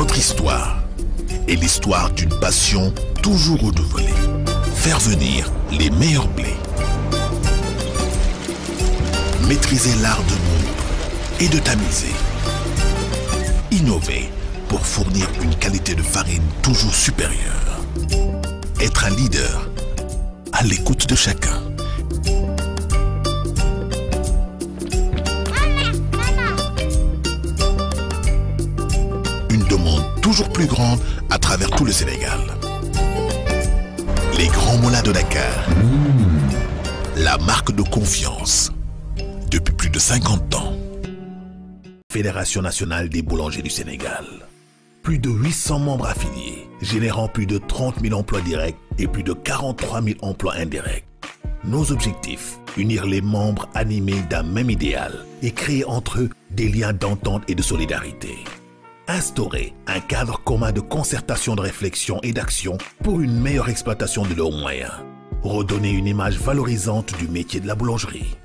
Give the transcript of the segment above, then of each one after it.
Notre histoire est l'histoire d'une passion toujours renouvelée. Faire venir les meilleurs blés. Maîtriser l'art de moudre et de tamiser. Innover pour fournir une qualité de farine toujours supérieure. Être un leader à l'écoute de chacun. Une demande toujours plus grande à travers tout le Sénégal. Les Grands Moulins de Dakar. La marque de confiance depuis plus de 50 ans. Fédération nationale des boulangers du Sénégal. Plus de 800 membres affiliés, générant plus de 30 000 emplois directs et plus de 43 000 emplois indirects. Nos objectifs, unir les membres animés d'un même idéal et créer entre eux des liens d'entente et de solidarité. Instaurer un cadre commun de concertation, de réflexion et d'action pour une meilleure exploitation de leurs moyens. Redonner une image valorisante du métier de la boulangerie.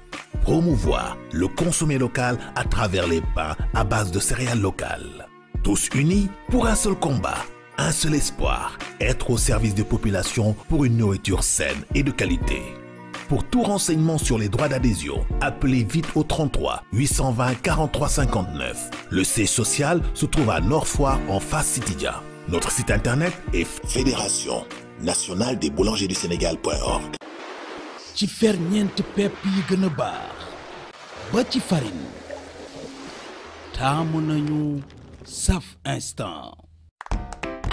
Promouvoir le consommé local à travers les pains à base de céréales locales. Tous unis pour un seul combat, un seul espoir, être au service des populations pour une nourriture saine et de qualité. Pour tout renseignement sur les droits d'adhésion, appelez vite au 33 820 43 59. Le siège social se trouve à Nord-Foire en face Citidia. Notre site internet est fédération nationale des boulangers du Sénégal.org. ci ferñeent pepp yi gën a baax ba ci farine taamu nañu Saf Instant.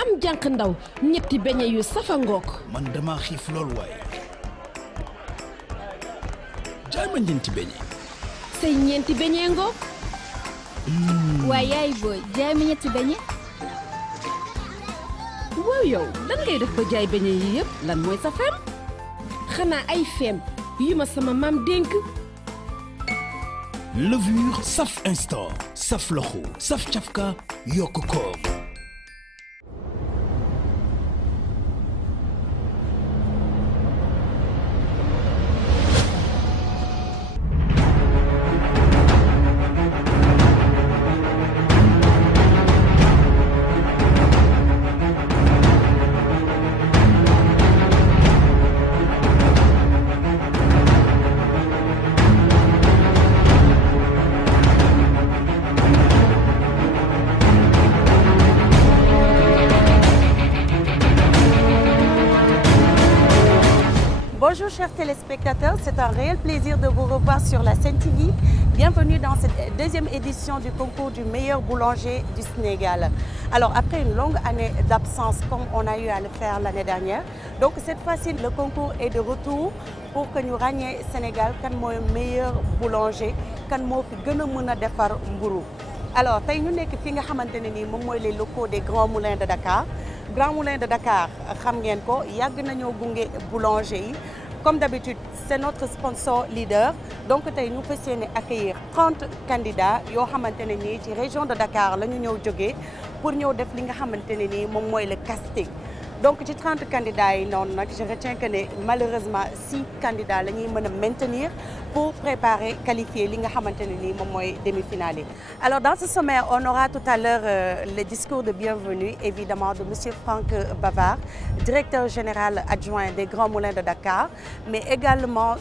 am jànq ndaw ñetti beñe yu safa ngook man dama xiif lool waaye jaay ma ñeenti beñe. say ñeenti beñe ngook waaye yaay booy jaay ma ñetti beñe. waaw yow lan ngay def ba jaay beñe yi yëpp lan mooy sa fem xanaa ay feem yu ma sama maam dénk. levure Saf Instant saf loxo saf cafka yokk koom. Bonjour chers téléspectateurs, c'est un réel plaisir de vous revoir sur la Sen TV. Bienvenue dans cette deuxième édition du concours du meilleur boulanger du Sénégal. Alors après une longue année d'absence comme on a eu à le faire l'année dernière, donc cette fois-ci le concours est de retour pour que ñu ràññee Sénégal kan mooy meilleur boulanger kan moo fi gën a mën a defar mburu. Alors tey ñu nekk fi nga xamante ne nii moom mooy les locaux des Grands Moulins de Dakar. Grands Moulins de Dakar xam ngeen ko yàgg nañoo gunge boulanger yi. Comme d'habitude, c'est notre sponsor leader. Donc tey ñu fas yéene accueillir 30 candidats yoo xamante ne nii ci région de Dakar la ñu ñëw jógee pour ñëw def li nga xamante ne nii moom mooy le casting. Donc ci 30 candidats yi noonu nag je retiens que ne malheureusement 6 candidats la ñuy mën a maintenir pour préparer qualifier li nga xamante ne nii moom mooy demi-finale yi. Alors dans ce sommaire on aura tout à l'heure le discours de bienvenue évidemment de monsieur Franck Bavard, directeur général adjoint des Grands Moulins de Dakar, mais également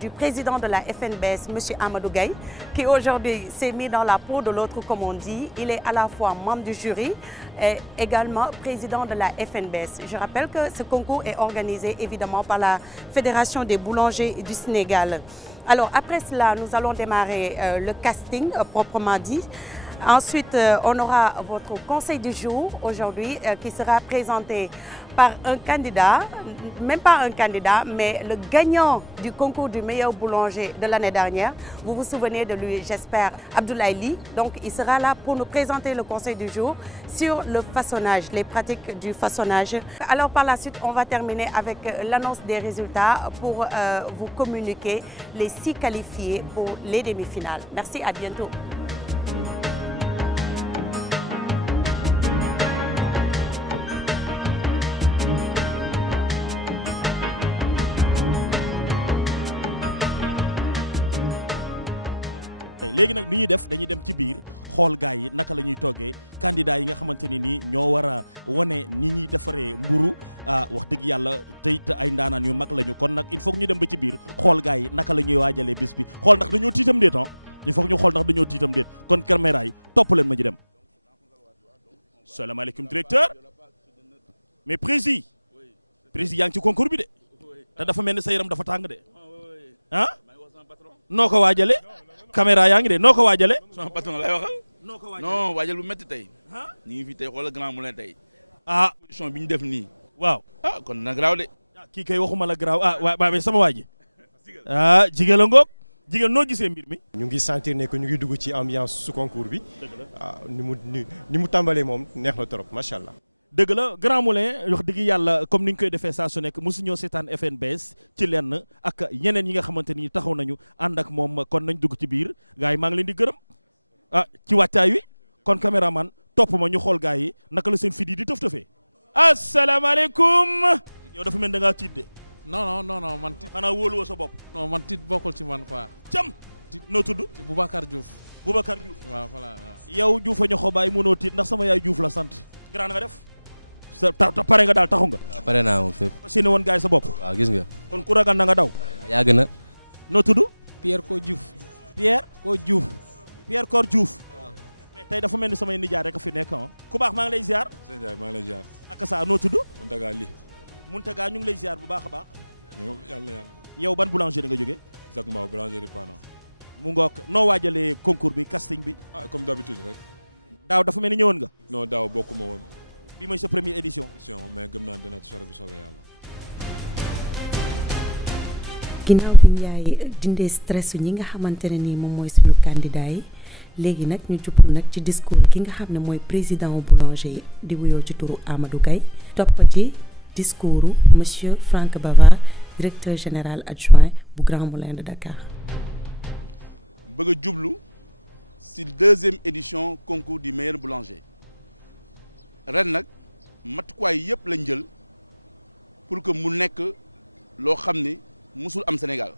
du président de la FNBS monsieur Amadou Gaye, qui aujourd'hui s'est mis dans la peau de l'autre comme on dit. Il est à la fois membre du jury et également président de la FNBS. Je rappelle que ce concours est organisé évidemment par la Fédération des boulangers du Sénégal. Alors après cela, nous allons démarrer le casting proprement dit. Ensuite, on aura votre conseil du jour aujourd'hui qui sera présenté par un candidat, même pas un candidat, mais le gagnant du concours du meilleur boulanger de l'année dernière. Vous vous souvenez de lui, j'espère, Abdoulaye Ly. Donc, il sera là pour nous présenter le conseil du jour sur le façonnage, les pratiques du façonnage. Alors, par la suite, on va terminer avec l'annonce des résultats pour vous communiquer les 6 qualifiés pour les demi-finales. Merci, à bientôt. léegi nag ni ñuy def dañuy dem ci biir xool gars yi naka la ñuy toggee candidat yi nga xamante ni nii ñoo war a wane ni ñuy defaree mburu wax dëgg yàlla tey ay ndaanaan yu mag lañu kon nag il faut que ñu dem ba ci biir xool gars yi naka la ñuy waajalee bis bi xool ndax dañoo tiitam déet il faut que ñu xool ndax dañoo tiitam déet kon caméra yi topp leen ma ñu dem. salaamaaleykum directeur mais président yaa ngi ci concours bi de te dafa mel ni sa yaram dafa tàng de ah noo ko waajale caméra yaa ngi de noo ko waajale sama patron lay waxal noo ko waajale non waajal bu métti tey ñu ngi fi tey xoolal Grand Moulin tey position bi ñu def nii waaw kon na garaaw de kii kay waxuma la garaaw waa sama waa ji jigéen la ngoog jigéen noo gisee mbir mi ñu ngi sentir ne que ñu ngi dugg ci ambiance su concours bi ni mu tàmbalee moom neex na trop macha allah. dëgg la Grand Moulin wax dëgg yàlla comme ni ñu koy defee saa su nekk mosuñoo seetaan FNBS ci lenn ak yeneen yi nga xamante ni taxaw nañu ànd ak moom kon nañ dugg ci biir gars yi maa ngi leen di gërëm ci wàccaay wi kon caméraman topp ma ñu xool gars yi naka la seen fit yi di tëf-tëfee. asalaamaaleykum. yow dafa mel da ngaa tiit de. non man tiit. xanaa wóoluwoo sa bopp. non man tiit bokkul ci man quoi. cam noo tudd. Boubacar Diouf. Boubacar Diouf. waaw voilà. yow Diouf a ñu xobaay mënoo tiit ndax sama yaay Diouf la sant. grand nga def. sa pare nga daal taxu nga. waaw pare naa moom fépp. si ne woon gars yi sa bopp. waaw gis nga. kon ku ragal na nga daw. yàgg na. noo tudd. Pierre Ko Diouf. Pierre Ko Diouf. Pierre Ko Diouf. mais tey dafa mel ni samay nijaay rek a fi nekk ku baax maa ngi lay ziar. sëñ Ndiaye maa ngi lay ziar. ak saa noo tudd. Muntaga ñu ngi lay ziar bu baax a baax. yàlla. yow ban boulangerie nga jógee. Zac Mbao boulangerie Pana. mu ngoog noo waajalee concours bi casting bi. comme d'habitude rek. daaw dafa mel ni ñëwoon nga. non daaw bokkuma woon. bi mooy sa première édition. mais gëm naa dina ci sore bu soobee yàlla. ginnaaw bi Ndiaye dindee stress ñi nga xamante ne nii moom mooy suñu candidat yi léegi nag ñu jublu nag ci discours ki nga xam ne mooy président boulanger yi di wuyoo ci turu Amadou Gaye topp ci discours monsieur Franck Bavard directeur général adjoint bu Grand Moulin de Dakar. bëgg a jublu ci deuxième édition concours du meilleur boulanger ren nag matuwaay yëpp lañ jël pour que mu nekk loo xam ni musul am Sénégal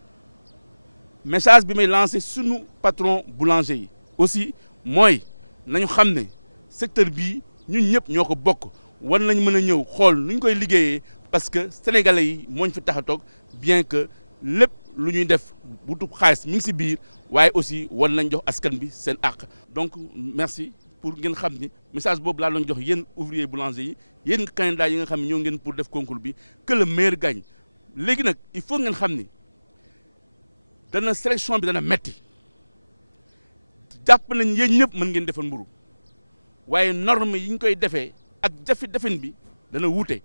message bi may lancé sunu patron boulanger yi aussi mooy nañu xam ne secteur bii ñun ñëpp ñoo ko bokk war nañ mën a ñëw xool nu ñu koy liggéeyee parce que sénégalais yi mooñ fi tax a toog bien que lépp lu ñuy def butub xaalis mi ngi ci biir waaye aussi war nañ jox askan bi seen àq donc merci pour ngeen xam ni message boobu laa doon jox yéen ouvrier boulanger yi yéen candidats yi nga xam ne ñoo ngeen pour def concours bi que le meilleur gagne léegi nag il faut ngeen xam ni dana sélection bi dana metti jàpp nañ yéen ñëpp mën ngeen defal mburu waaye norme yi ñu koy defee ak jafe defin bi dana wuute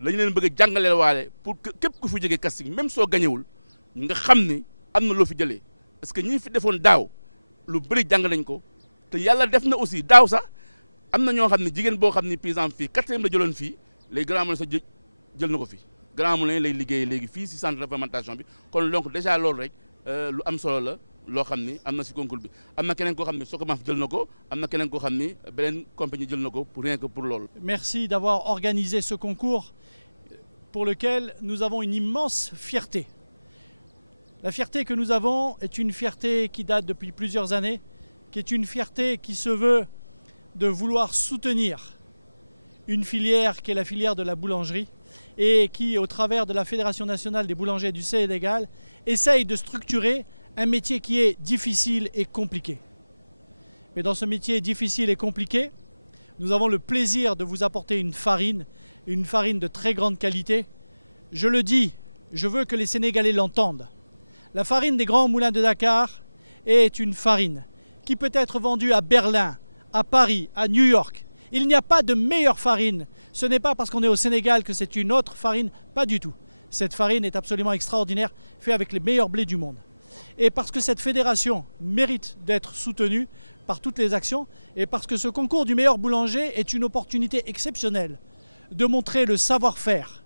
lañu leen bëgg a jàngaleel waale pour que képp ku fi jógee casting même soo gañewul nga xam ni am na loo fi jëlee parce que ñi fi defoon daaw lu bëri jàng nañ ko te yàlla def na aussi daaw sax am na ñoo xam ne jigéen boo xam ne par exemple fii 4e la jëloon fii léegi Grand Moulin sax jël na ko fii Grand Moulin lay liggéeyee léegi fii si centre de fermentation bi kon donc déjà loolu rek lu am solo la loo xam ni am na si concours bi am na keneen koo xam ne Socomaf jël na ko am na keneen koo xam ni beneen compagnie jël na ko pour rien que pour loolu. Merci d'avoir organisé ce concours pour lequel nous avons une immense fierté. La fierté que nous avons est une fierté qui date depuis plusieurs années, qui est une fierté qui se veut de vouloir soutenir une filière qui est la filière de la boulangerie et qui, au travers de la Fédération nationale des boulangers du Sénégal, essaye de structurer un métier qui est difficile et compliqué. Mais dans ce métier difficile et compliqué, nous avons le plaisir de vous apporter une farine de très grande qualité. Je le dis, je veux que les Sénégalais l'entendent. La farine des Grands Moulins de Dakar est une farine qui peut être vendue à Berlin, à Paris, à New York. Il n'y a pas de meilleure farine. Ce n'est pas parce qu'on est au Sénégal que c'est une autre farine, pas du tout. Cette farine est absolument extraordinaire, faite avec les meilleurs blés du monde. Et parce que cette fédération mérite d'être soutenue par toutes les actions, et parce que ce concours du meilleur boulanger est une opportunité exceptionnelle de montrer le savoir-faire,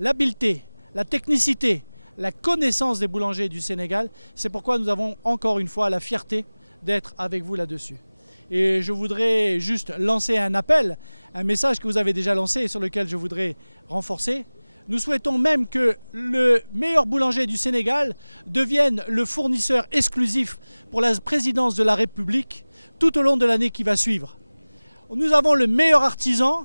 l'habileté, la technicité, la connaissance des boulangers du Sénégal. C'est pourquoi nous avons encore une fois la fierté d'être avec vous là-dessus. Et je voudrais juste lancer un appel, un message que vous avez déjà lancé et sur lequel je voudrais renforcer. Nous souhaitons même que le meilleur boulanger du Sénégal devienne le fournisseur exclusif pour la présidence de la République tout au long de l'année qui va suivre. Nous avons le meilleur artisan.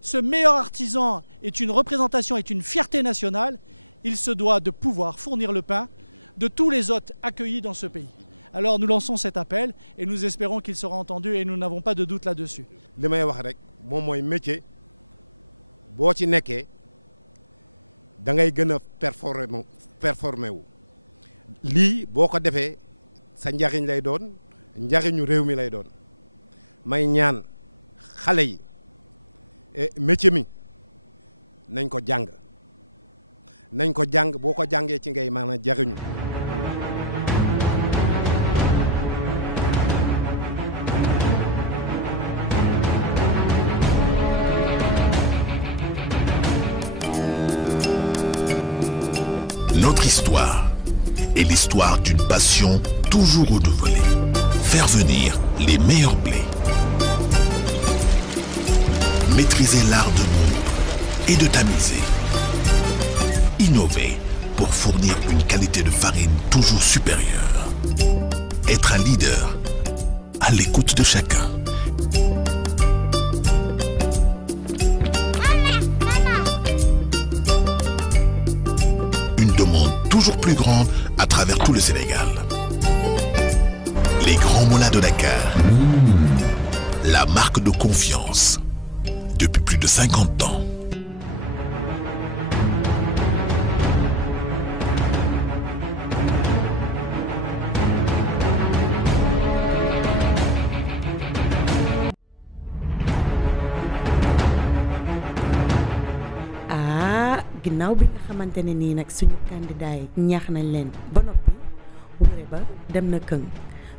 Ce meilleur artisan est une représentation, est une fierté nationale. Il se doit de pouvoir fournir le pain de tous les hôtes accueillis dans ce pays. Alors nous lançons cet appel et nous espérons qu'il sera entendu et nous n'avons pas de doute là-dessus. li may wax rek moom mooy métier boo ci nekkee da ngay gën a performer wu lii boo ko defee sa njariñ lay doon njariñu réew mi lay doon may ñaan xale yi métier mi nañ ko jàng boo ko jàngee ci ngay maanaam jariñu. Notre histoire est l'histoire d'une passion toujours renouvelée. Faire venir les meilleurs blés. Maîtriser l'art de moudre et de tamiser. Innover pour fournir une qualité de farine toujours supérieure. Être un leader à l'écoute de chacun. Une demande toujours plus grande à travers tout le Sénégal. Les grands moulins de Dakar. La marque de confiance depuis plus de 50 ans. ginnaaw bi nga xamante ne nii nag suñu candidat yi ñaax nañ leen ba noppi wure ba dem na këng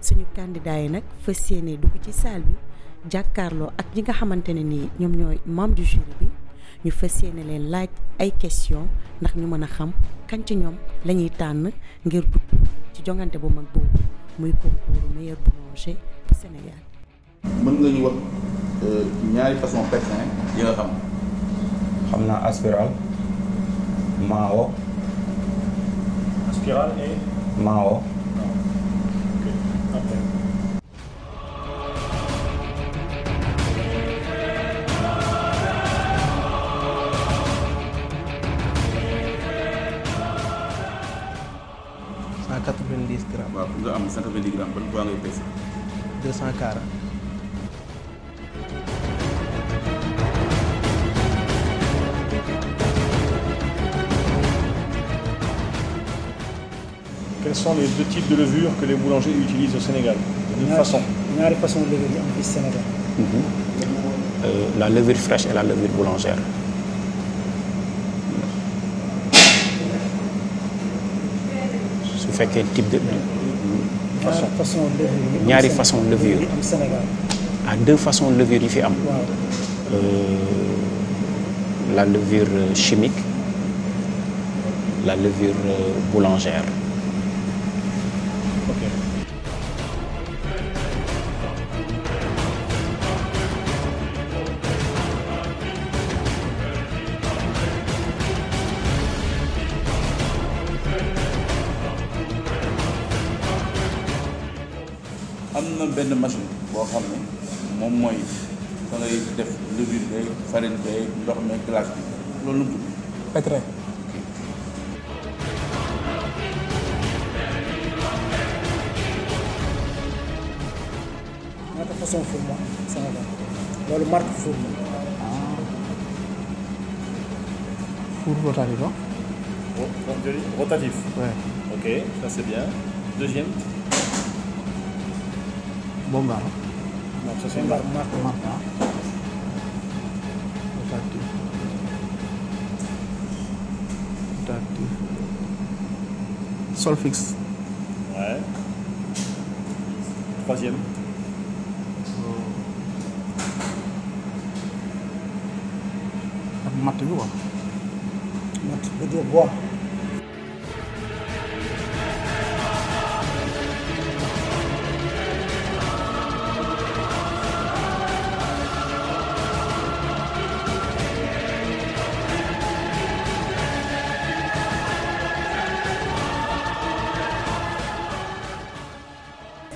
suñu candidat yi nag fas yéene dugg ci salle bi jàkkaarloo ak ñi nga xamante ne nii ñoom ñooy membre du jury bi ñu fas yéene leen laaj ay question ndax ñu mën a xam kañ ci ñoom la ñuy tànn ngir dugg ci jongante bu mag boobu muy concours meilleur boulanger bu Sénégal. mën nga ñu wax ñaari façon persin yi nga xam. xam naa aspiral. Mao. Aspiral et Mao. Ok. Après. grammes. waaw pour nga am 190 grammes ban poids ngay pesé. 240. Quels sont les deux types de levures que les boulangers utilisent au Sénégal? ñaari façon de levure yi am fii Sénégal. La levure fraîche et la levure boulangère. su fekkee type de ñaari façon levure yi am Sénégal. deux façons levure yi fi am. La levure chimique, la levure boulangère. am na benn machine boo xam ne moom mooy fa ngay def levure beeg farine beeg ndox meeg glace bi loolu lu mu tudd. pétrin. ñaata façon four moo am Sénégal loolu marque four la. Four rotatif. Rotatif. Ouais. Ok, ça c'est bien. Deuxième. Bombar. Non, ça c'est une marque. Rotatif. Rotatif. Solfix. Ouais. Troisième. Ak matt bi quoi. Matt veut dire bois.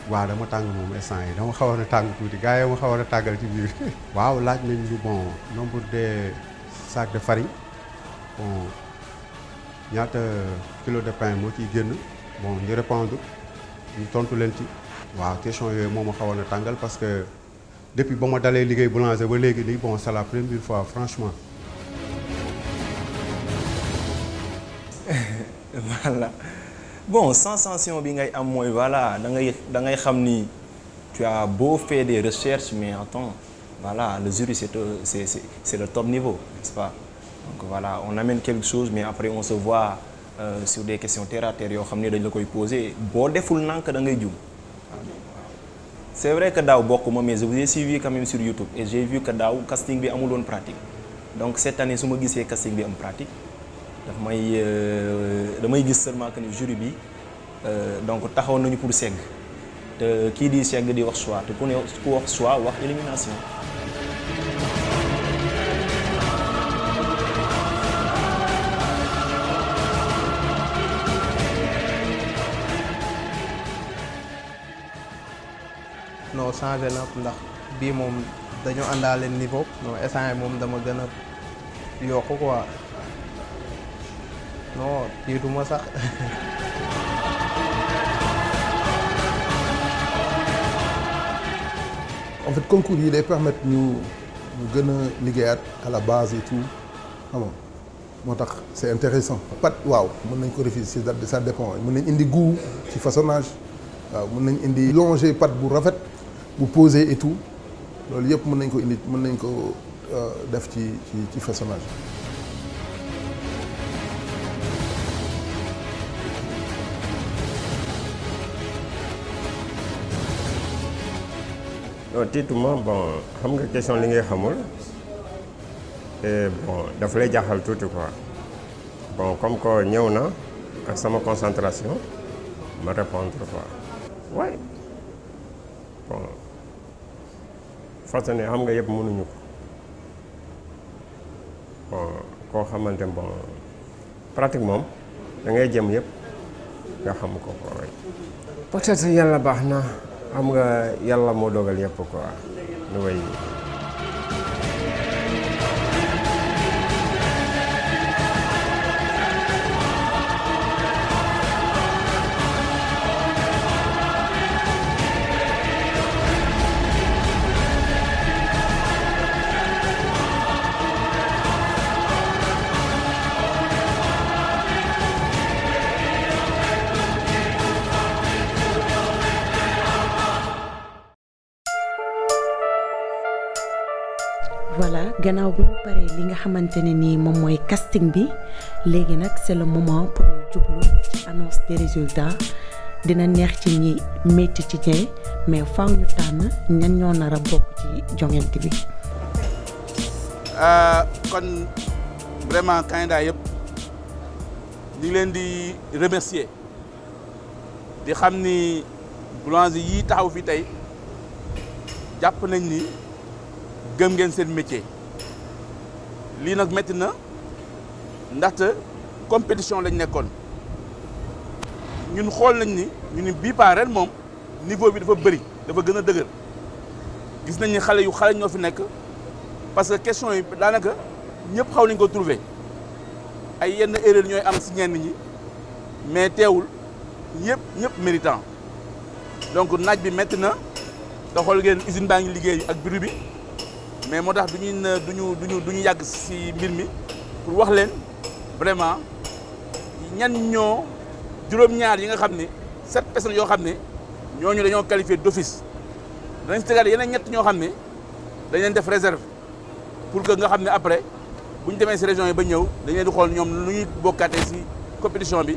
waaw dama tàng moom instant yi dama xawoon a tàng tuuti gars yi ma xawoon a tàggal ci biir. waaw laaj nañ ñu bon nombre de sacs de farine bon ñaata kilo de pain moo ciy génn bon ñu répondre ñu tontu leen ci. waaw question yooyu moo ma xawoon a tàngal parce que depuis ba ma dalee liggéey boulanger ba léegi nii bon c'est la première fois franchement. Voilà. Bon, sensation bi ngay am mooy voilà da ngay xam ni tu as beau faire des recherches mais attends voilà le jury c'est le top niveau, n'est-ce pas? Donc voilà, on amène quelque chose mais après on se voit sur des questions terre à terre yoo xam ne dañ la koy poser boo deful nank da ngay jum. C'est vrai que daaw bokkuma mais je vous ai suivi quand même sur YouTube et j'ai vu que daaw casting bi amul woon pratique. Donc cette année su ma gisee casting bi am pratique damay gis seulement que ni jury bi donc taxaw nañu pour segg te kii di segg di wax choix te ku wax choix wax élimination. non changé na ndax bii moom dañu àndaale niveau non instant moom dama gën a yokku quoi. non tiituma sax. en fait concours yi day permettre ñu gën a liggéeyaat à la base et tout xam nga moo tax c'est intéressant pat waaw mën nañ ko réfléchir ça dépend mën nañ indi goût ci façonnage waaw mën nañ indi longer pat bu rafet bu posé et tout loolu yëpp mën nañ ko indi mën nañ ko def ci façonnage. non tiituma bon xam nga question li ngay xamul et bon dafa lay jaaxal tuuti quoi bon comme que ñëw na ak sama concentration ma répondre quoi ouais bon façon xam nga yëpp mënuñu ko bon koo xamante bon pratique moom da ngay jëm yëpp nga xam ko quoi. peut-être yàlla baax na. xam nga yàlla moo dogal yëpp quoi lu way voilà gannaaw bi ñu paree li nga xamante ne nii moom mooy casting bi léegi nag c'est le moment pour ñu jublu ci annonce des résultats dina neex ci ñi métti ci ñee mais faaw ñu tànn ñan ñoo nar a bokk ci joŋante bi. kon vraiment candidat yëpp ñu ngi leen di remercier di xam ni boulanger yi taxaw fi tey jàpp nañ ni. gëm ngeen seen métier lii nag métti na ndaxte compétition lañ nekkoon ñun xool nañ ni ñu ni bii paa ren moom niveau bi dafa bëri dafa gën a dëgër gis nañ ni xale yu xale ñoo fi nekk parce que question yi daanaka ñëpp xaw nañ ko trouver ay yenn erreur ñooy am si ñenn ñi mais teewul ñëpp méritant donc naaj bi métti na te xool ngeen usine baa ngi liggéey ak bureau bi. mais moo tax duñu yàgg ci mbir mi pour wax leen vraiment ñan ñoo juróom-ñaar yi nga xam ne 7 personnes yoo xam ne ñooñu dañoo qualifié d'office danañ si tegaat yeneen ñett ñoo xam ne dañ leen def réserve pour que nga xam ne après bu ñu demee ci région yi ba ñëw dañ leen di xool ñoom lu ñuy bokkaatee ci compétition bi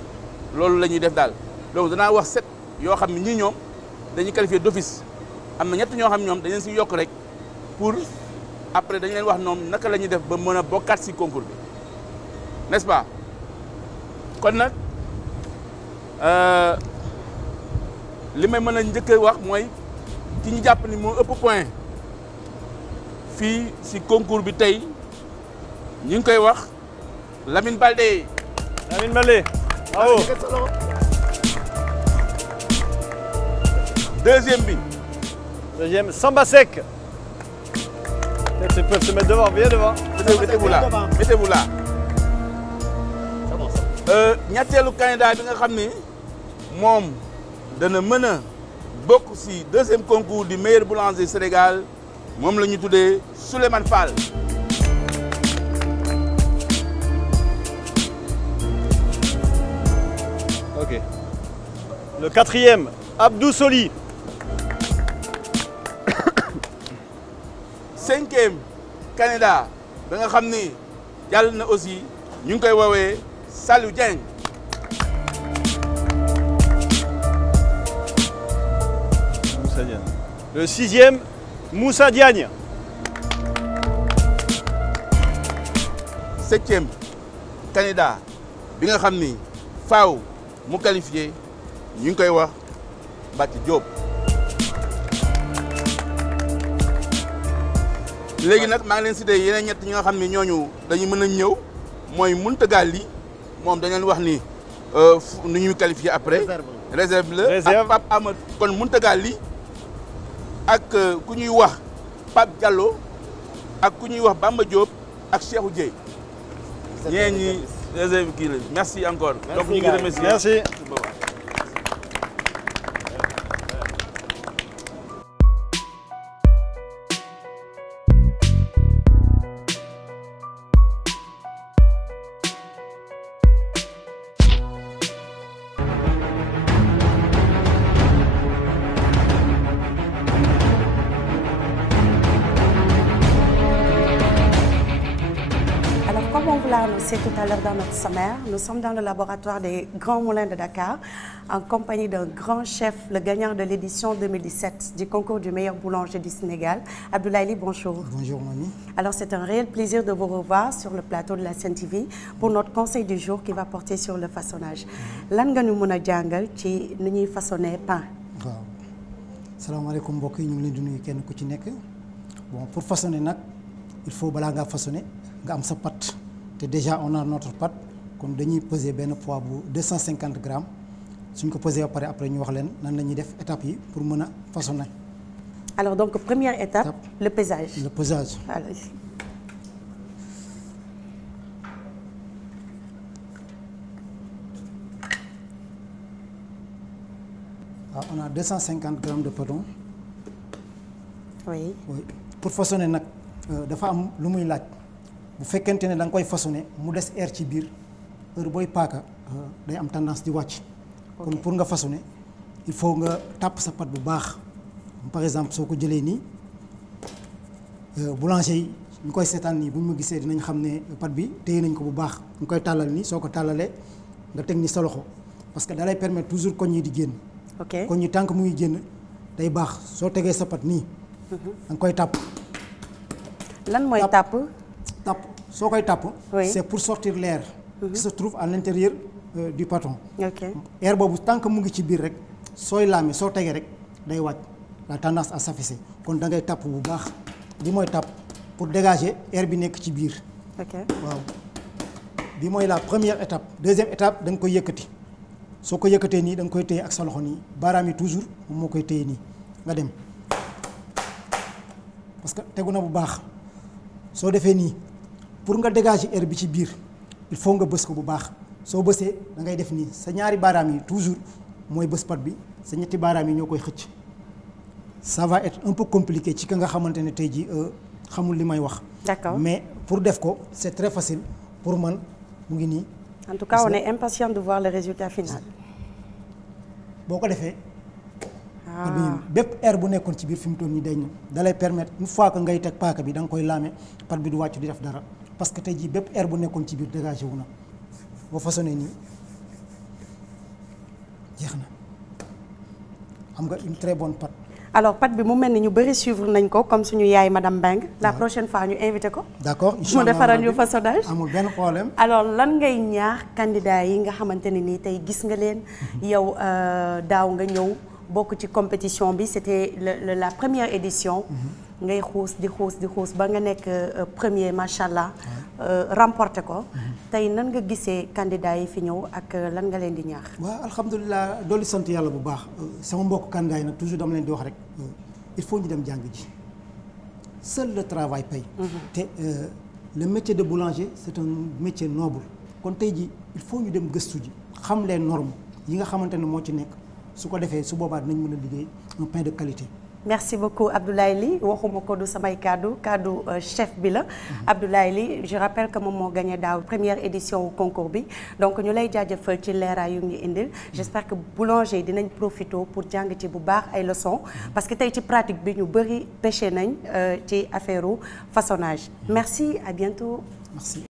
loolu la ñuy def daal donc danaa wax 7 yoo xam ne ñii ñoom dañuy qualifié d'office am na ñett ñoo xam ne ñoom dañ leen ci yokk rek pour après dañu leen wax ñoom naka la ñuy def ba mën a bokkaat ci concours bi n'est-ce pas kon nag li may mën a njëkk a wax mooy ki ñu jàpp ni moo ëpp point fii ci concours bi tey ñu ngi koy wax Lamine Baldé. Lamine Baldé. Bravo. deuxième bi. Deuxième, Samba Sec. Ils peuvent se mettre devant, viens devant. Mettez-vous là, mettez-vous là. ñetteelu candidat bi nga xam ni moom dana mën a bokk ci deuxième concours du meilleur boulanger Sénégal moom la ñu tuddee Souleymane Fall. Ok. Le quatrième, Abdou Soli. Cinquième candidat ba nga xam ni jàll na aussi ñu ngi koy woowee Salou Dieng. Moussa Diagne. Le sixième, Moussa Diagne. Septième candidat bi nga xam ni faaw mu qualifié ñu ngi koy wax Bati Diop. léegi nag maa ngi leen cité yeneen ñett ñi nga xam ni ñooñu dañu mën a ñëw mooy Mountaga Ly moom dañu leen wax ni nu ñuy qualifié après. réserve la ak Pape Amadou kon Mountaga Ly ak ku ñuy wax Pape Diallo ak ku ñuy wax Bamba Diop ak Cheikhou Dieye. ñeen ñi réserve kii la merci encore. donc ñu ngi remercier. Merci. Tout à l'heure dans notre sommaire, nous sommes dans le laboratoire des Grands Moulins de Dakar en compagnie d'un grand chef, le gagnant de l'édition 2017 du concours du meilleur boulanger du Sénégal. Abdoulaye Ly, bonjour. Bonjour Mami. Alors c'est un réel plaisir de vous revoir sur le plateau de la Sen TV pour notre conseil du jour qui va porter sur le façonnage. Lan nga ñu mën a jàngal ci nu ñuy façonner pain. Waaw. Salaamaaleykum mbokk yi ñu ngi leen di nuyu kenn ku ci nekk. Bon pour façonner nag il faut balaa ngaa façonner nga am sa pâte. Déjà on a notre pâte kon dañuy peser benn poids bu 250 grammes suñ ko peser ba pare après ñu wax leen nan la ñuy def étapes yi pour mën a façonner. Alors donc première étape, le pesage. Le pesage. Allez. Alors, on a 250 grammes de pâton. Oui. Oui. Pour façonner nag dafa am lu muy laaj. bu fekkente ne da nga koy façonner mu des air ci biir heure booy paaka day am tendance di wàcc. kon pour nga façonner il faut nga tàpp sa pâte bu baax par exemple soo ko jëlee nii boulanger yi ñu koy seetaan nii bu ñu ma gisee dinañ xam ne pâte bi téye nañ ko bu baax ñu koy tàllal nii soo ko tàllalee nga teg ni sa loxo parce que da lay permettre toujours koñ yi di génn. ok koñ yi tant que mu ngi génn day baax soo tegee sa pâte nii. da nga koy tàpp. lan mooy tàpp. tàpp soo koy tàpp. Oui. C'est pour sortir l'air qui se trouve à l'intérieur du pâton. Ok. Air boobu tant que mu ngi ci biir rek sooy laamee soo tegee rek day wàcc la tendance à s'affaisser kon da ngay tàpp bu baax bi mooy tàpp pour dégager air bi nekk ci biir. Ok. waaw bi mooy la première étape. Deuxième étape da nga koy yëkkati soo ko yëkkatee nii da nga koy téye ak sa loxo nii baaraam yi toujours moom moo koy téye nii nga dem parce que tegu na bu baax soo defee nii. pour nga dégager air bi ci biir il faut nga bës ko bu baax soo bësee da ngay def nii sa ñaari baaraam yi toujours mooy bës pat bi sa ñetti baaraam yi ñoo koy xëcc ça va être un peu compliqué ci ka nga xamante ne tey jii xamul li may wax. D'accord. Mais pour def ko c'est très facile pour man mu ngi nii. En tout cas on est impatient de voir le résultat final. boo ko defee. bépp air bu nekkoon ci biir fi mu toll nii dañ na da lay permettre une fois que ngay teg paaka bi da nga koy laame pat bi du wàcc di def dara parce que tey jii bépp air bu nekkoon ci biir dégagé wu na boo façonné nii jeex na am nga une très bonne pâte. Alors pâte bi mu mel ni ñu bëri suivre nañ ko comme suñu yaay madame Mbengue la prochaine fois ñu invité ko. D'accord mu defaral ñu façonnage. amul benn problème. Alors lan ngay ñaax candidat yi nga xamante ne nii tey gis nga leen yow daaw nga ñëw. bokk ci compétition bi c'était la première édition ngay xuus di xuus ba nga nekk premier machallah remporté ko tey nan nga gisee candidat yi fi ñëw ak lan nga leen di ñaax. waaw alhamdulilah dooli sant yàlla bu baax sama mbokk candidat yi nag toujours dama leen di wax rek il faut ñu dem jàng ji seul le travail paye. te le métier de boulanger c'est un métier noble kon tey ji il faut ñu dem gëstu ji xam les normes yi nga xamante ne moo ci nekk su ko defee su boobaa dinañ mën a liggéey un pain de qualité. merci beaucoup Abdoulaye Ly waxuma ko du samay kaddu chef bi la Abdoulaye Ly je rappelle que moom moo gagné daaw première édition concours bi donc ñu lay jaajëfal ci leeraay yu ngi indil j'espère que boulanger yi dinañ profité pour jàng ci bu baax ay leçons parce que tey ci pratique bi ñu bëri pêché nañ ci affaire façonnage merci à bientôt. Merci.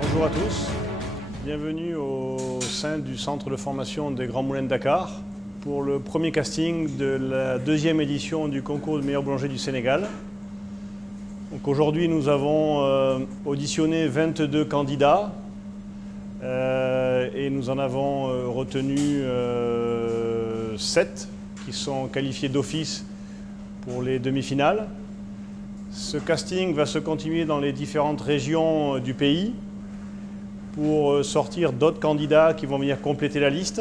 Bonjour à tous, bienvenue au sein du centre de formation des Grands Moulins de Dakar pour le premier casting de la deuxième édition du concours du meilleur boulanger du Sénégal. Donc aujourd'hui nous avons auditionné 22 candidats et nous en avons retenu 7 qui sont qualifiés d'office pour les demi-finales. Ce casting va se continuer dans les différentes régions du pays pour sortir d'autres candidats qui vont venir compléter la liste.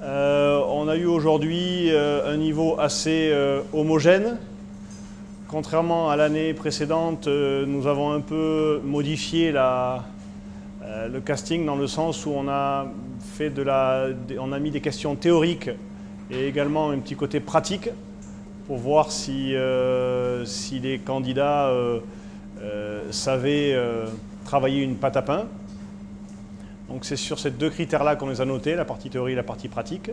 On a eu aujourd'hui un niveau assez homogène. Contrairement à l'année précédente, nous avons un peu modifié le casting dans le sens où on a mis des questions théoriques et également un petit côté pratique pour voir si les candidats savaient travailler une pâte à pain. Donc c'est sur ces deux critères-là qu'on les a notés, la partie théorie et la partie pratique.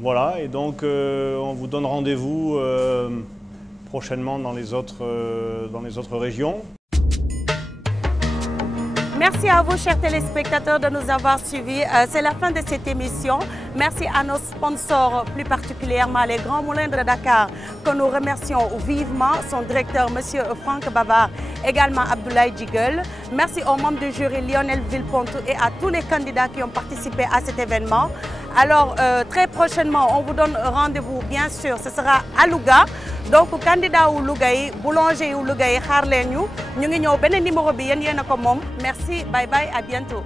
Voilà, et donc on vous donne rendez-vous prochainement dans les autres régions. Merci à vous, chers téléspectateurs, de nous avoir suivis. C'est la fin de cette émission. Merci à nos sponsors, plus particulièrement les Grands Moulins de Dakar, que nous remercions vivement, son directeur, M. Franck Bavard, également Abdoulaye Djigel. Merci aux membres du jury Lionel Villepomtou et à tous les candidats qui ont participé à cet événement. Alors, très prochainement, on vous donne rendez-vous, bien sûr, ce sera à Louga. Donc, candidat ou Louga yi, boulanger ou Louga yi, xaar leen ñu ngi ñëw beneen numéro bi yéen a ko moom. Merci, bye bye, à bientôt.